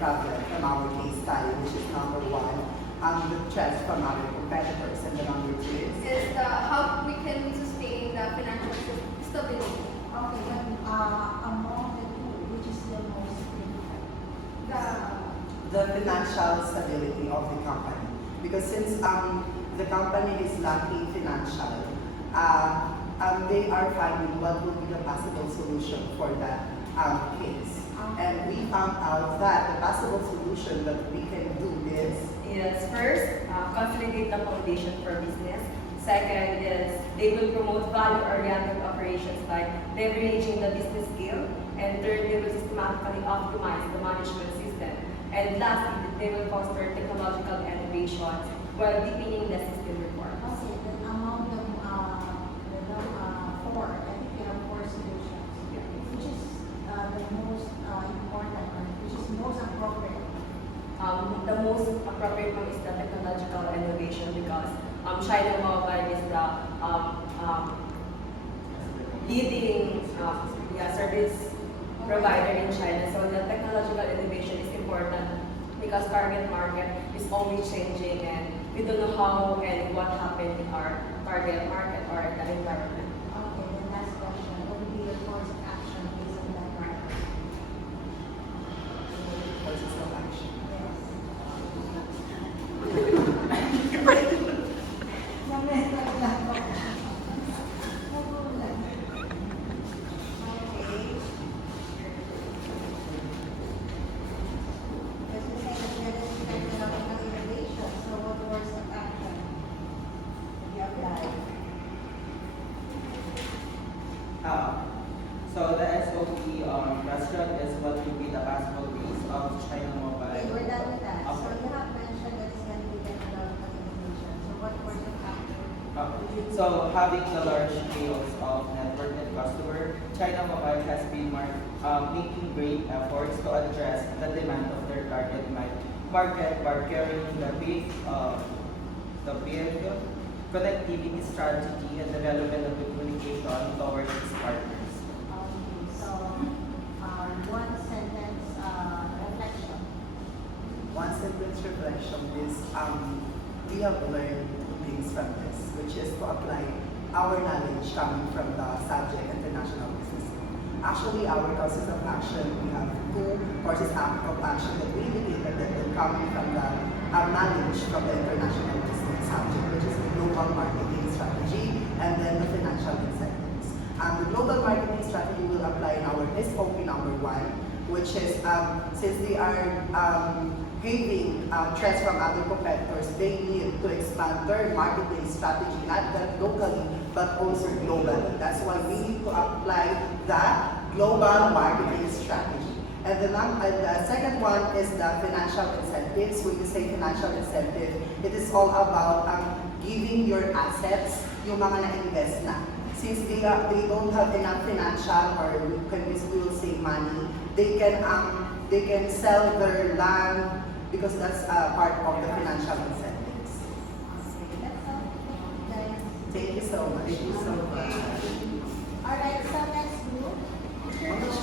problem from our case study, which is number one, the threats from our competitors, and the number two is how we can sustain the financial stability. Okay, but among the two, which is the most significant? the financial stability of the company. Because since the company is lacking financial, they are finding what would be the possible solution for that case. And we found out that the possible solution that we can do is First, consolidate the foundation for business. Second is they will promote value-oriented operations by leveraging the business scale. And third, they will systematically optimize the management system. And lastly, they will foster technological innovation while deepening the system reforms. Okay, then among the four, I think you have four solutions. Which is the most important, or which is most appropriate? The most appropriate one is the technological innovation because China Mobile is the leading service provider in China. So the technological innovation is important because target market is always changing and we don't know how and what happened in our target market or the environment. Okay, then last question. What would be your course of action based on that market? courses of action. Yes. So the SOP restaurant is what will be the possible use of China Mobile. Okay, we're done with that. So Okay. you have mentioned that it's going to be technological innovation. So what course of action? So having the large scales of network and customer, China Mobile has been making great efforts to address the demand of their target market by carrying the big connectivity strategy and development of the communication towards its partners. So one sentence reflection. One sentence reflection is we have learned things from this, which is to apply our knowledge coming from the subject international business. Actually, our courses of action, we have two courses of action that we indicated that are coming from the knowledge from the international business subject, which is the global marketing strategy and then the financial incentives. The global marketing strategy will apply in our SOP number one, which is since they are gaining threats from other competitors, they need to expand their marketing strategy, not just locally, but also globally. That's why we need to apply that global marketing strategy. And the second one is the financial incentives. When you say financial incentive, it is all about giving your assets, yung mga na-invest na. Since they don't have enough financial, or we will say money, they can sell their land because that's part of the financial incentives. Okay, that's all. Guys. Thank you so much. Thank you so much.